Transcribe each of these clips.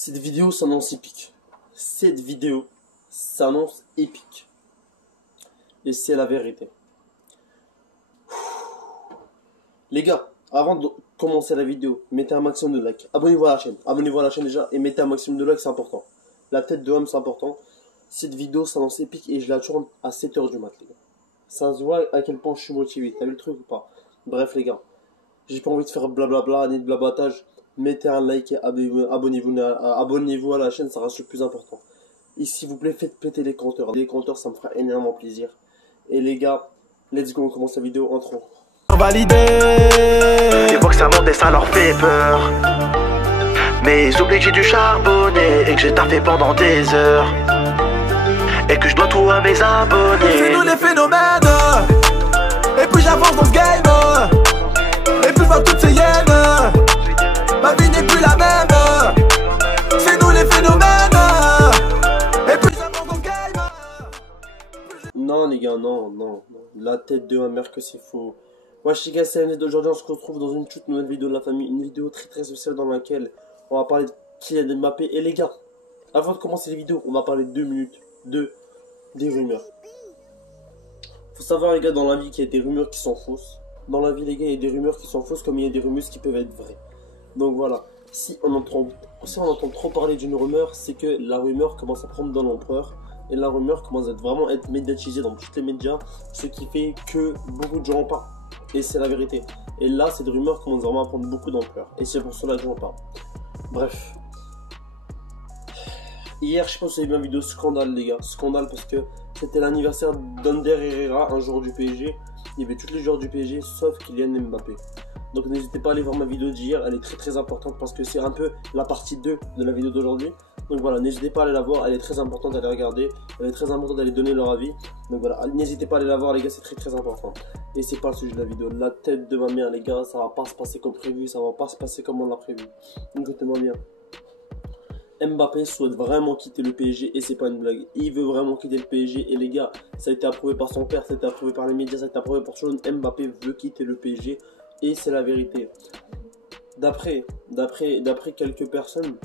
Cette vidéo s'annonce épique. Cette vidéo s'annonce épique. Et c'est la vérité. Les gars, avant de commencer la vidéo, mettez un maximum de likes. Abonnez-vous à la chaîne. Abonnez-vous à la chaîne déjà et mettez un maximum de likes, c'est important. La tête de homme, c'est important. Cette vidéo s'annonce épique et je la tourne à 7 h du mat, les gars. Ça se voit à quel point je suis motivé. T'as vu le truc ou pas? Bref, les gars. J'ai pas envie de faire blablabla, ni de blabatage. Mettez un like et abonnez-vous à la chaîne, ça reste le plus important. Et s'il vous plaît, faites péter les compteurs. Les compteurs, ça me fera énormément plaisir. Et les gars, let's go, on commence la vidéo, entrons. Validé. Ils voient que ça monte et ça leur fait peur. Mais ils oublient que j'ai du charbonné et que j'ai taffé pendant des heures. Et que je dois tout à mes abonnés. C'est nous les phénomènes. Et plus j'avance dans ce game, et plus je vois toutes ces hyènes. Ma vie n'est plus la même. C'est nous les phénomènes. Et plus j'avance dans le game. Non les gars, non. La tête de ma mère que c'est faux. Moi je suis gars, c'est d'aujourd'hui, on se retrouve dans une toute nouvelle vidéo de la famille. Une vidéo très spéciale dans laquelle on va parler de Kylian Mbappé. Et les gars, avant de commencer les vidéos, on va parler 2 minutes des rumeurs. Faut savoir les gars, dans la vie qu'il y a des rumeurs qui sont fausses. Dans la vie les gars, il y a des rumeurs qui sont fausses comme il y a des rumeurs qui peuvent être vraies. Donc voilà, si on entend trop parler d'une rumeur, c'est que la rumeur commence à prendre de l'ampleur. Et la rumeur commence à vraiment être médiatisée dans tous les médias. Ce qui fait que beaucoup de gens en parlent. Et c'est la vérité. Et là, cette rumeur commence vraiment à prendre beaucoup d'ampleur. Et c'est pour cela que j'en parle. Bref. Hier, je sais pas si vous avez vu ma vidéo scandale, les gars. Scandale parce que c'était l'anniversaire d'Ander Herrera, un joueur du PSG. Il y avait tous les joueurs du PSG, sauf Kylian Mbappé. Donc n'hésitez pas à aller voir ma vidéo d'hier. Elle est très importante parce que c'est un peu la partie 2 de la vidéo d'aujourd'hui. Donc voilà, n'hésitez pas à aller la voir. Elle est très importante d'aller regarder. Elle est très importante d'aller donner leur avis. Donc voilà, n'hésitez pas à aller la voir, les gars. C'est très important. Et c'est pas le sujet de la vidéo. La tête de ma mère, les gars, ça va pas se passer comme prévu. Ça va pas se passer comme on l'a prévu. Écoutez-moi bien. Mbappé souhaite vraiment quitter le PSG et c'est pas une blague. Il veut vraiment quitter le PSG et les gars, ça a été approuvé par son père, ça a été approuvé par les médias, ça a été approuvé par tout le monde. Mbappé veut quitter le PSG et c'est la vérité. D'après quelques personnes,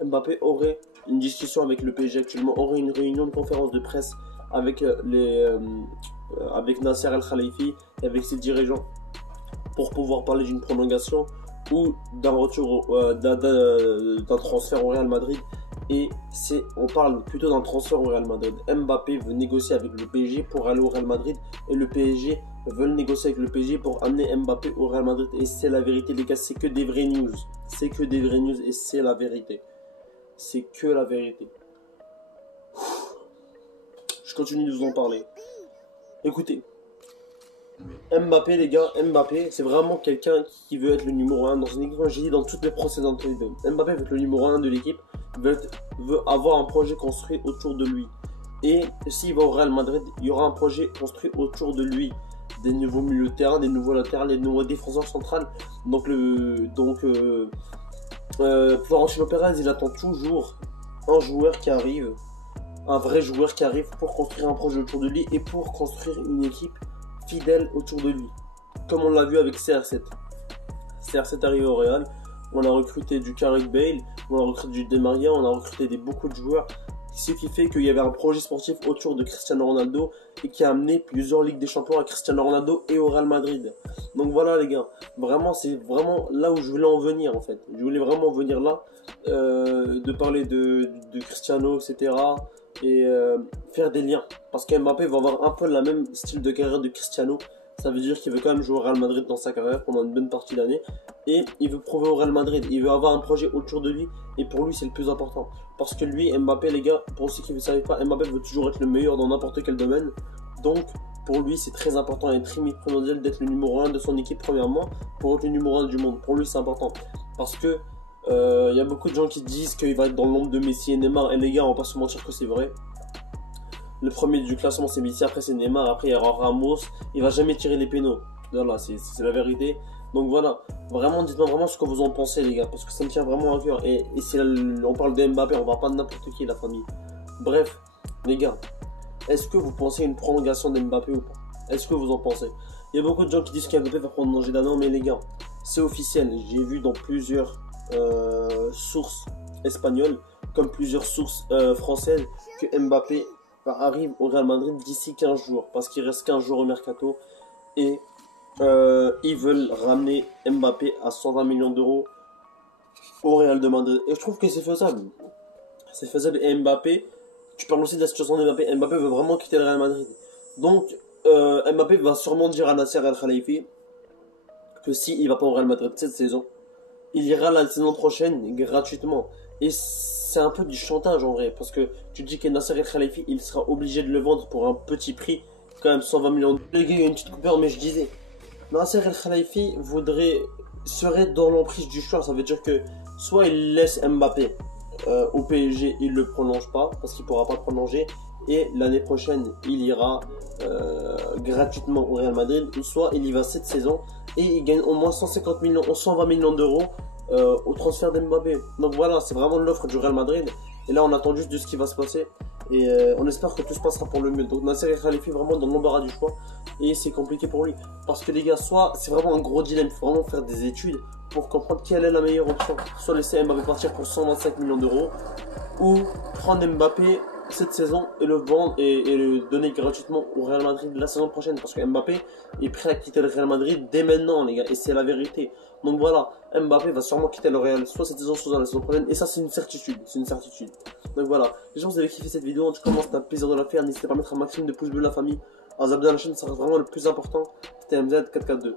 Mbappé aurait une discussion avec le PSG actuellement, aurait une réunion de conférence de presse avec avec Nasser El Khelaïfi et avec ses dirigeants pour pouvoir parler d'une prolongation ou d'un retour, d'un transfert au Real Madrid. Et on parle plutôt d'un transfert au Real Madrid. Mbappé veut négocier avec le PSG pour aller au Real Madrid et le PSG veut négocier avec le PSG pour amener Mbappé au Real Madrid. Et c'est la vérité les gars, c'est que des vraies news. C'est que des vraies news et c'est la vérité. C'est que la vérité. Je continue de vous en parler. Écoutez. Mbappé les gars, Mbappé c'est vraiment quelqu'un qui veut être le numéro 1 dans une équipe. J'ai dit dans toutes les précédentes vidéos, Mbappé veut être le numéro 1 de l'équipe, veut avoir un projet construit autour de lui. Et s'il va au Real Madrid, il y aura un projet construit autour de lui. Des nouveaux milieux de terrain, des nouveaux latérales, des nouveaux défenseurs centrales. Florentino Pérez il attend toujours un joueur qui arrive, un vrai joueur qui arrive pour construire un projet autour de lui et pour construire une équipe fidèle autour de lui, comme on l'a vu avec CR7. CR7 arrivé au Real, on a recruté du Gareth Bale, on a recruté du Di Maria, on a recruté beaucoup de joueurs, ce qui fait qu'il y avait un projet sportif autour de Cristiano Ronaldo et qui a amené plusieurs Ligues des Champions à Cristiano Ronaldo et au Real Madrid. Donc voilà les gars, vraiment c'est vraiment là où je voulais en venir en fait. Je voulais vraiment en venir là, de parler de Cristiano, etc. et faire des liens parce qu'Mbappé va avoir un peu le même style de carrière de Cristiano. Ça veut dire qu'il veut quand même jouer au Real Madrid dans sa carrière pendant une bonne partie de l'année et il veut prouver au Real Madrid, il veut avoir un projet autour de lui et pour lui c'est le plus important parce que lui Mbappé les gars, pour ceux qui ne savent pas, Mbappé veut toujours être le meilleur dans n'importe quel domaine. Donc pour lui c'est très important et très primordial d'être le numéro 1 de son équipe premièrement pour être le numéro 1 du monde. Pour lui c'est important parce que y a beaucoup de gens qui disent qu'il va être dans l'ombre de Messi et Neymar et les gars on va pas se mentir que c'est vrai. Le premier du classement c'est Messi, après c'est Neymar, après il y aura Ramos, il va jamais tirer les pénaux. Voilà, c'est la vérité. Donc voilà, vraiment dites-moi vraiment ce que vous en pensez les gars, parce que ça me tient vraiment à cœur. Et on parle de Mbappé, on parle pas de n'importe qui la famille. Bref, les gars, est-ce que vous pensez à une prolongation d'Mbappé ou pas? Est-ce que vous en pensez? Il y a beaucoup de gens qui disent qu'Mbappé va prendre danger d'un an, mais les gars, c'est officiel. J'ai vu dans plusieurs sources espagnoles, comme plusieurs sources françaises, que Mbappé arrive au Real Madrid d'ici 15 jours, parce qu'il reste 15 jours au mercato, et ils veulent ramener Mbappé à 120 millions d'euros au Real de Madrid. Et je trouve que c'est faisable. C'est faisable. Et Mbappé, tu parles aussi de la situation de Mbappé. Mbappé veut vraiment quitter le Real Madrid. Donc, Mbappé va sûrement dire à Nasser Al-Khelaifi que s'il ne va pas au Real Madrid cette saison, il ira la saison prochaine gratuitement. Et c'est un peu du chantage en vrai. Parce que tu dis que Nasser Al-Khelaifi, il sera obligé de le vendre pour un petit prix. Quand même 120 millions. Les gars, il y a une petite coupure, mais je disais, Nasser Al-Khelaifi serait dans l'emprise du choix. Ça veut dire que soit il laisse Mbappé au PSG, il le prolonge pas parce qu'il pourra pas prolonger, et l'année prochaine il ira gratuitement au Real Madrid, ou soit il y va cette saison et il gagne au moins 150 millions ou 120 millions d'euros au transfert d'Mbappé. Donc voilà, c'est vraiment l'offre du Real Madrid, et là on attend juste de ce qui va se passer, et on espère que tout se passera pour le mieux. Donc Nasser Al-Khelaifi vraiment dans l'embarras du choix, et c'est compliqué pour lui parce que les gars, soit c'est vraiment un gros dilemme, il faut vraiment faire des études pour comprendre quelle est la meilleure option. Soit laisser Mbappé partir pour 125 millions d'euros, ou prendre Mbappé cette saison et le vendre et le donner gratuitement au Real Madrid la saison prochaine, parce que Mbappé est prêt à quitter le Real Madrid dès maintenant les gars, et c'est la vérité. Donc voilà, Mbappé va sûrement quitter le Real soit cette saison soit dans la saison prochaine, et ça c'est une certitude, Donc voilà, les gens, vous avez kiffé cette vidéo, en tout cas moi c'était un plaisir de la faire. N'hésitez pas à mettre un maximum de pouces bleus la famille, à vous abonner à la chaîne, ça reste vraiment le plus important. C'était MZ442.